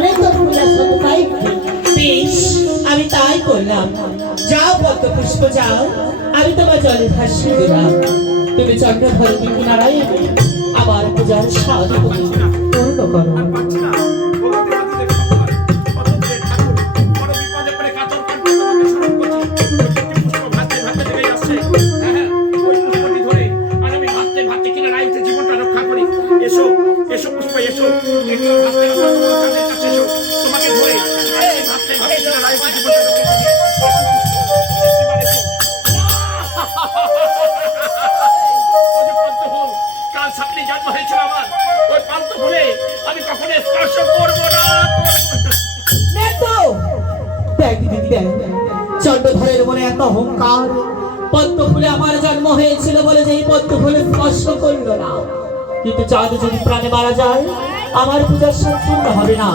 তাহলে তো ফুলের সাথে তাই বেশ, আমি তাই করলাম। যাও পদ্ম পুষ্প যাও, আমি তোমার জলে ভাসিয়ে দিলাম। তুমি চন্দ্রধর কিনারায় আমার পূজার স্বাদ পূর্ণ করো। চন্দ্রধরের মনে এত অহংকার, পদ্ম ফুলে আমার জন্ম হয়েছিল বলে যে এই পদ্ম ফুলে স্পর্শ করলো না। কিন্তু চাঁদ যদি প্রাণে মারা যায় আমার পূজার সম্পূর্ণ হবে না।